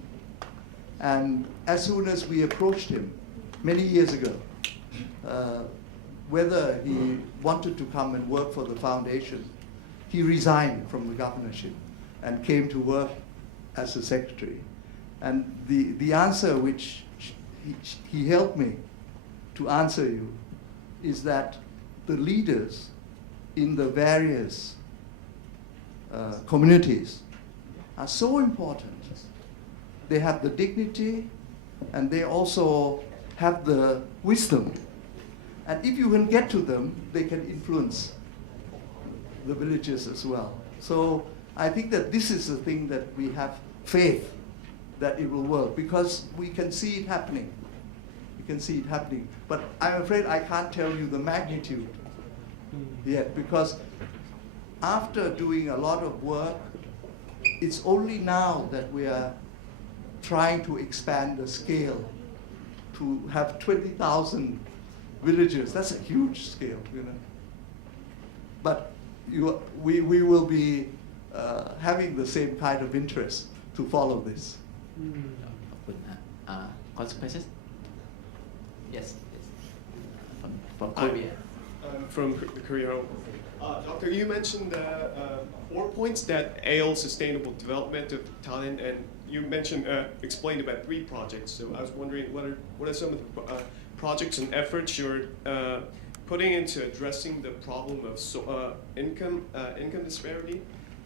and as soon as we approached him many years ago, whether he wanted to come and work for the foundation, he resigned from the governorship and came to work as a secretary. And the answer which he helped me to answer you is that the leaders in the various communities are so important they have the dignity, and they also have the wisdom. And if you can get to them, they can influence the villages as well. So I think that this is the thing that we have faith that it will work, because we can see it happening. We can see it happening. But I'm afraid I can't tell you the magnitude yet, because after doing a lot of work, it's only now that we are trying to expand the scale to have 20,000 villages. That's a huge scale, you know. But we will be having the same kind of interest to follow this. ขอบคุณฮะconsequences yes from Korea From Korea. Doctor, you mentioned 4 points that ail sustainable development of Thailand, and you mentioned explained about 3 projects. So I was wondering what are some of the projects and efforts you're putting into addressing the problem of income disparity,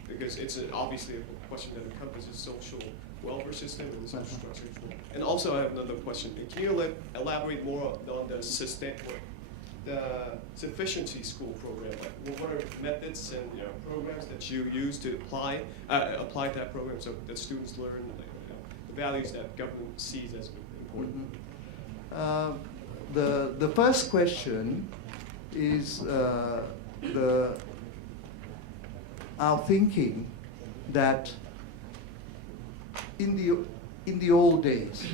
because it's obviously a question that encompasses social welfare system and the social structure. And also I have another question. Can you elaborate more on the sufficiency school program? Like, what are methods and programs that you use to apply that program so that students learn the values that government sees as important? The first question is our thinking that in the old days,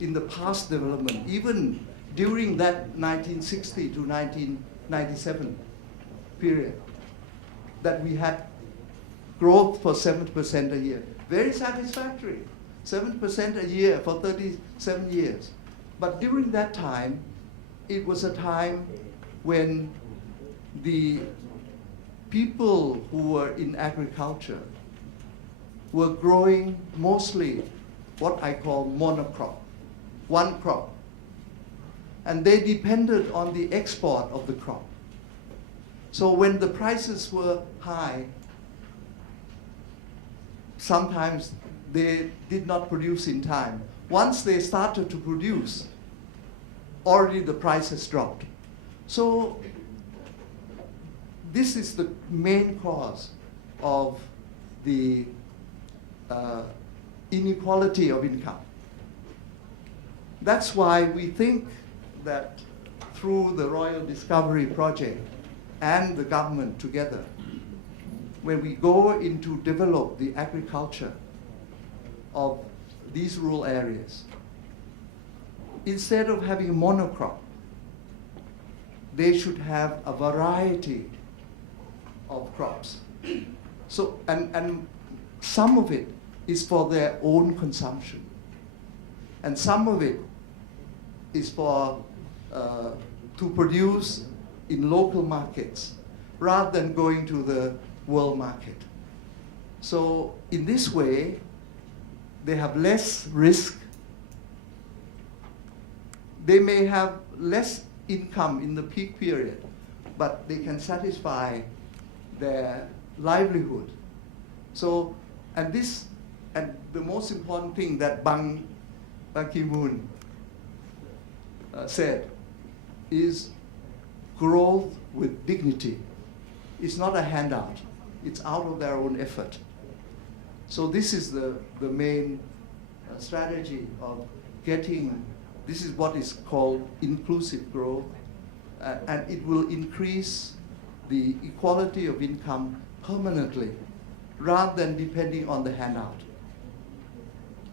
in the past development, even during that 1960 to 1997 period, that we had growth for 7% a year. Very satisfactory, 7% a year for 37 years. But during that time, it was a time when the people who were in agriculture were growing mostly what I call monocrop, one crop. And they depended on the export of the crop. So when the prices were high, sometimes they did not produce in time. Once they started to produce, already the prices dropped. So this is the main cause of the inequality of income. That's why we think that through the Royal Discovery Project and the government together, when we go into develop the agriculture of these rural areas, instead of having a monocrop, they should have a variety of crops. So, and some of it is for their own consumption, and some of it is for to produce in local markets rather than going to the world market. So in this way, they have less risk. They may have less income in the peak period, but they can satisfy their livelihood. So, and the most important thing that Ban Ki-moon said is growth with dignity. It's not a handout. It's out of their own effort. So this is the main strategy of getting, this is what is called inclusive growth, and it will increase the equality of income permanently rather than depending on the handout.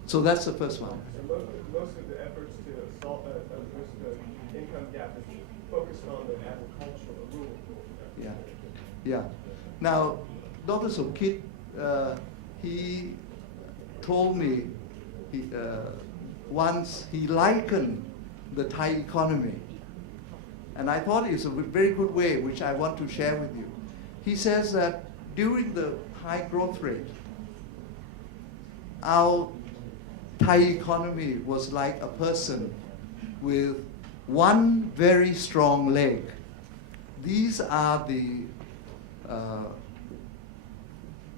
So that's the first one. Most of the efforts to solve the income gap is focused on the agricultural, rural. Yeah. Now, Dr. Somkit, he told me once he likened the Thai economy, and I thought it's a very good way, which I want to share with you. He says that during the high growth rate, our Thai economy was like a person with one very strong leg. These are the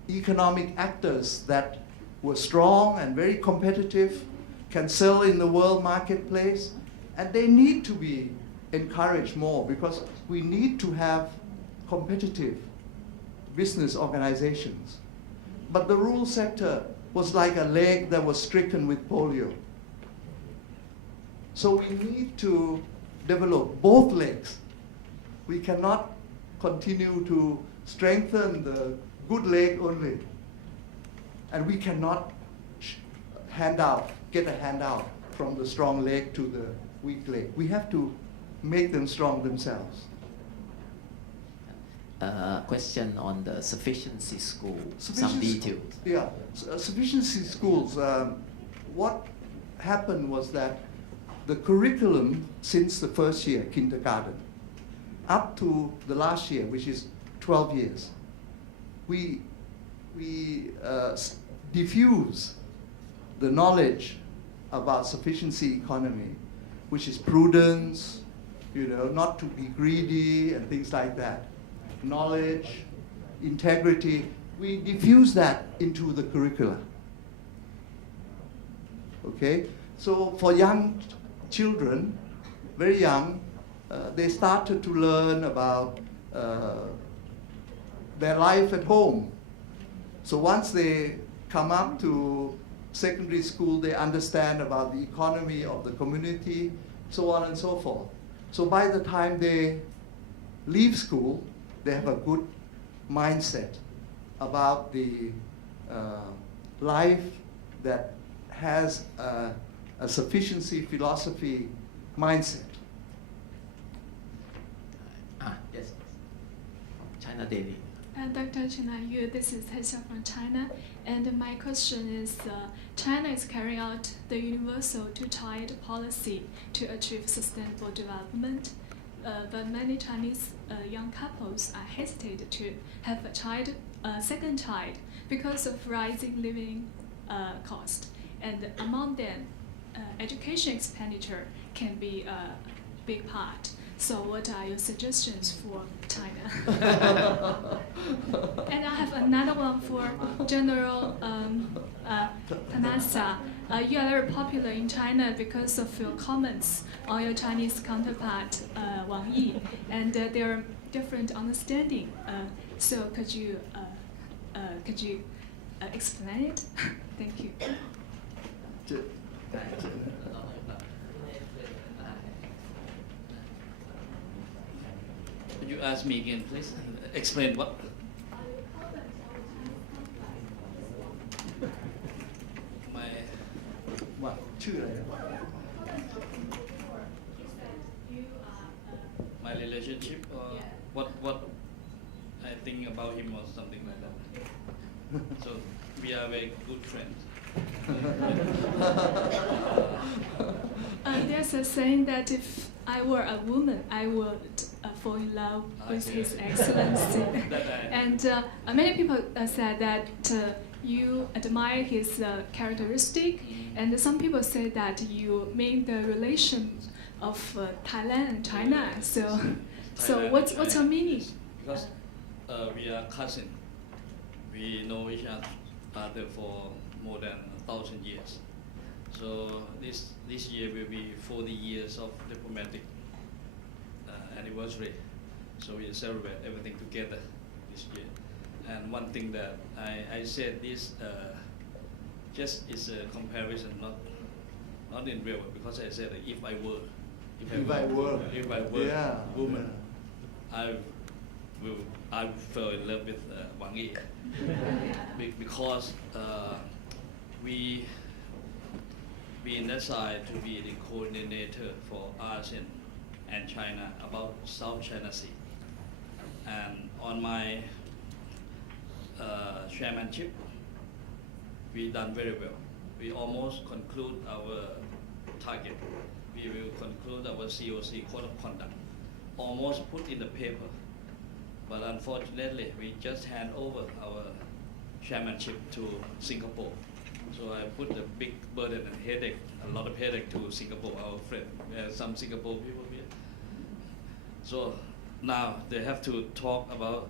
economic actors that who are strong and very competitive, can sell in the world marketplace, and they need to be encouraged more because we need to have competitive business organizations. But the rural sector was like a leg that was stricken with polio. So we need to develop both legs. We cannot continue to strengthen the good leg only. And we cannot get a handout from the strong leg to the weak leg. We have to make them strong themselves. Question on the sufficiency school, some details. Yeah, sufficiency schools. What happened was that the curriculum since the first year, kindergarten, up to the last year, which is 12 years, we diffuse the knowledge about sufficiency economy, which is prudence, not to be greedy and things like that. Knowledge, integrity, we diffuse that into the curricula. Okay, so for young children, very young, they started to learn about their life at home. So once they come up to secondary school, they understand about the economy of the community, so on and so forth. So by the time they leave school, they have a good mindset about the life that has a sufficiency philosophy mindset. Yes. China Daily. Dr. Chen, this is Hesia from China, and my question is, China is carrying out the universal two-child policy to achieve sustainable development, but many Chinese young couples are hesitant to have a second child because of rising living cost, and among them, education expenditure can be a big part. So what are your suggestions for China? And I have another one for General Tanasa. You are very popular in China because of your comments on your Chinese counterpart, Wang Yi, and there are different understanding. So could you explain it? Thank you. Could you ask me again, please? Explain what? My my relationship, or what I think about him or something like that. So we are very good friends. There's a saying that if I were a woman, I would fall in love with His Excellency. And many people said that you admire his characteristic, and some people say that you mean the relation of Thailand and China. So what's your meaning? Because we are cousins. We know each other for more than 1,000 years. So this year will be 40 years of diplomatic anniversary. So we celebrate everything together this year. And one thing that I said this just is a comparison, not in real, because I said that if I were Yeah. woman, I fell in love with Wang Yi because we decide to be the coordinator for ASEAN and China about South China Sea. And on my chairmanship, we done very well. We almost conclude our target. We will conclude our COC, Code of Conduct, almost put in the paper. But unfortunately, we just hand over our chairmanship to Singapore. So I put a big burden and headache, a lot of headache to Singapore, our friend. We have some Singapore people here. So now they have to talk about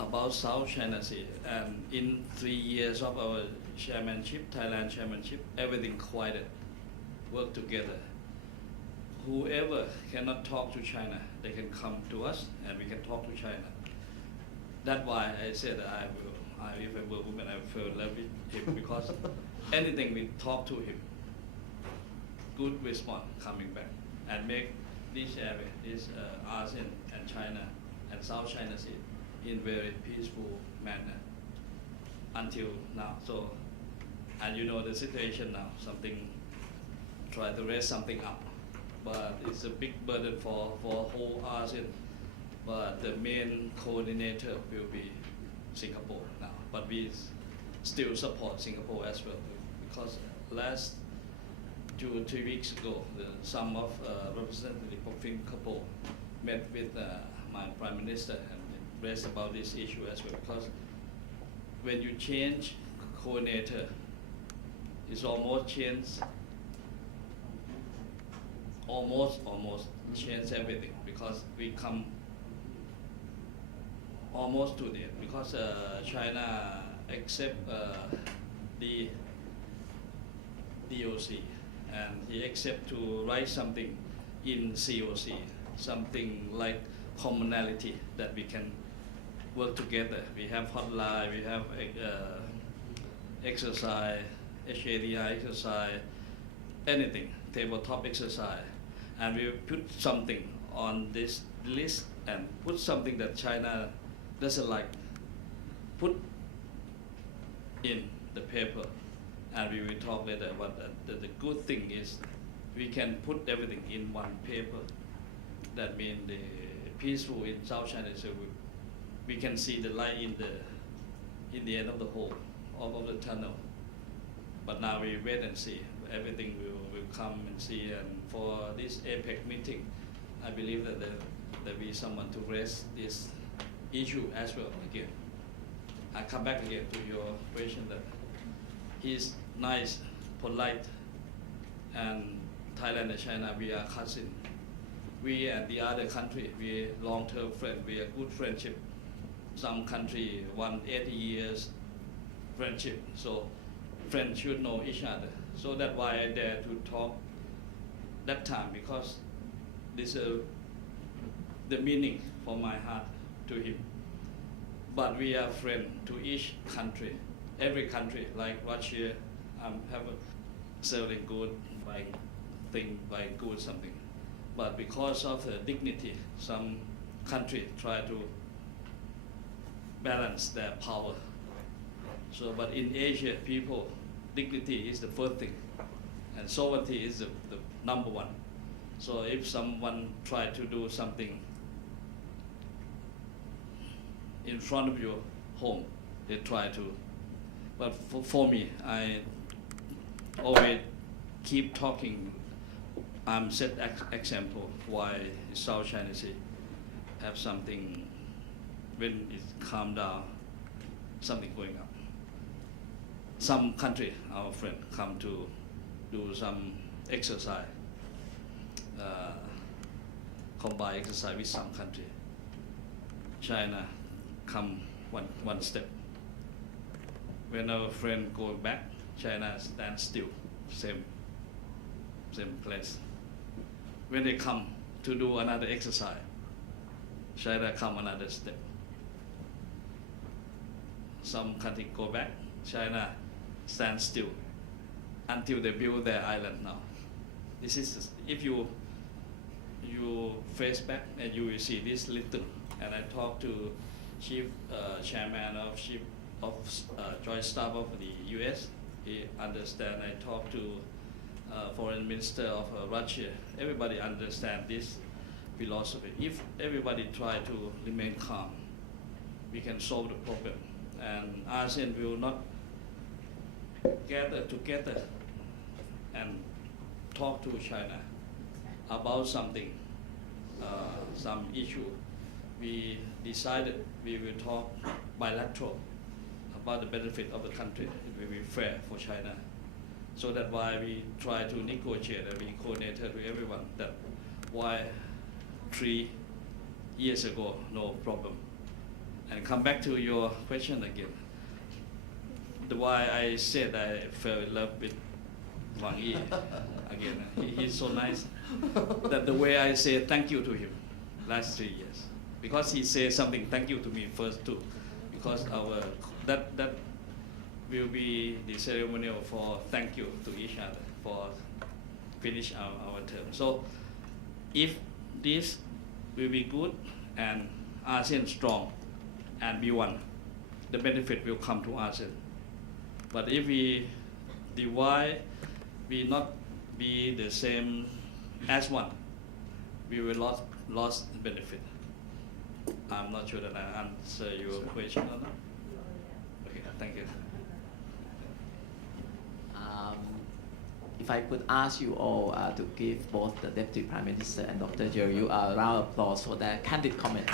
about South China Sea. And in 3 years of our chairmanship, Thailand chairmanship, everything quieted, work together. Whoever cannot talk to China, they can come to us and we can talk to China. That's why I said if I were a woman, I would fall in love with him because anything we talk to him, good response coming back and make this area, this ASEAN and China and South China Sea in very peaceful manner until now. So, and you know the situation now, try to raise something up, but it's a big burden for whole ASEAN. But the main coordinator will be Singapore now, but we still support Singapore as well because last 2 or 3 weeks ago, some of representatives of Singapore met with my Prime Minister and raised about this issue as well because when you change coordinator, it's almost change everything because we come almost to the end because China accept the DOC and he accept to write something in COC, something like commonality that we can work together. We have hotline, we have exercise, HADI exercise, anything, tabletop exercise, and we put something on this list and put something that China doesn't like, put in the paper, and we will talk later. But the good thing is we can put everything in one paper. That means the peaceful in South China, so we can see the light in the end of the hole, of the tunnel. But now we wait and see. Everything will come and see. And for this APEC meeting, I believe that there will be someone to raise this issue as well again. I come back again to your question that he's nice, polite, and Thailand and China, we are cousins. We and the other country, we are long-term friends, we are good friendship. Some country, 180 years friendship, so friends should know each other. So that's why I dare to talk that time because this is the meaning for my heart to him. But we are friends to each country, every country, like Russia, have a selling good, buying good something. But because of the dignity, some country try to balance their power. So, but in Asia, people, dignity is the first thing, and sovereignty is the number one. So if someone try to do something in front of your home, they try to. But for me, I always keep talking. I'm set example why South China Sea have something when it calm down, something going up. Some country, our friend, come to do some exercise, combine exercise with some country. China come one step. When our friend go back, China stand still, same place. When they come to do another exercise, China come another step. Some country go back, China stand still until they build their island now. This is, if you face back and you will see this little, and I talked to chairman of Joint Staff of the US, he understand. I talked to foreign minister of Russia. Everybody understand this philosophy. If everybody try to remain calm, we can solve the problem. And ASEAN will not gather together and talk to China about something, some issue. We decided we will talk bilateral about the benefit of the country. It will be fair for China. So that's why we try to negotiate and we coordinated with everyone. That why 3 years ago, no problem. And come back to your question again. The why I said I fell in love with Wang Yi again. He's so nice. That the way I say thank you to him last 3 years, because he said something thank you to me first too, because that will be the ceremonial for thank you to each other for finish our term. So if this will be good and ASEAN strong and be one, the benefit will come to ASEAN. But if we divide, we not be the same as one, we will lost benefit. I'm not sure that I answer your question or not. Okay, thank you. If I could ask you all to give both the Deputy Prime Minister and Dr. Jerry a round of applause for their candid comments.